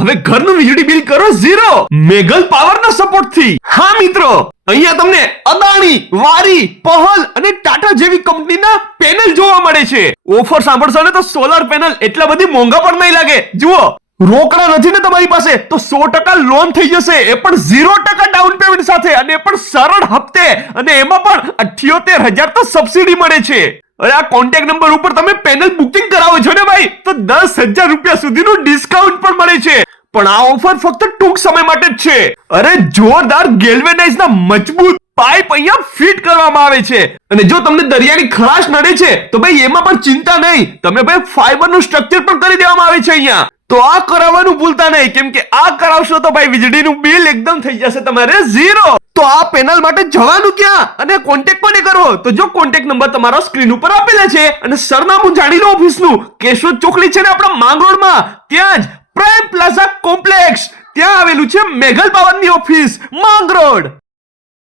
હવે ઘરનું વીજળી બિલ કરો ઝીરો મેઘલ પાવરના સપોર્ટ થી। હા મિત્રો, અહીંયા તમને અદાણી, વારી, પહલ અને ટાટા જેવી કંપનીના પેનલ જોવા મળે છે। ઓફર સાંભળશો ને તો સોલાર પેનલ એટલા બધી મોંઘા પણ નહીં લાગે। જુઓ, રોકડા નથી ને તમારી પાસે તો 100% લોન થઈ જશે, એ પણ 0% ડાઉન પેમેન્ટ સાથે, અને એ પણ સરળ હપ્તે, અને એમાં પણ 78,000 તો સબસિડી મળે છે। અરે આ કોન્ટેક્ટ નંબર ઉપર તમે પેનલ બુકિંગ કરાવો છો ને ભાઈ, તો 10,000 રૂપિયા સુધીનું ડિસ્કાઉન્ટ પણ મળે છે। પણ આ ઓફર ફક્ત ટૂંક સમય માટે જ છે। અરે જોરદાર ગેલ્વેનાઇઝ ના મજબૂત પાઇપ અહીંયા ફિટ કરવામાં આવે છે, અને જો તમને દરિયાની ખરાશ નડે છે તો ભાઈ એમાં પણ ચિંતા નહીં, તમને ભાઈ ફાઈબરનું સ્ટ્રક્ચર પણ કરી દેવામાં આવે છે અહીંયા। તો આ કરાવવાનું ભૂલતા નહીં, કેમ કે આ કરાવશો તો ભાઈ વીજળીનું બિલ એકદમ થઈ જશે તમારે ઝીરો। તો આ પેનલ માટે જવાનું ક્યાં અને કોન્ટેક્ટ કોને કરવો? તો જો કોન્ટેક્ટ નંબર તમારા સ્ક્રીન ઉપર આપેલા છે, અને સરનામું જાણી લો ઓફિસનું। કેશોદ ચોકડી છે ને આપણા માંગરોળમાં, ત્યાં જ પ્રાઇમ પ્લાઝા કોમ્પ્લેક્સ, ત્યાં આવેલું છે મેઘલ પાવરની ઓફિસ માંગરોળ।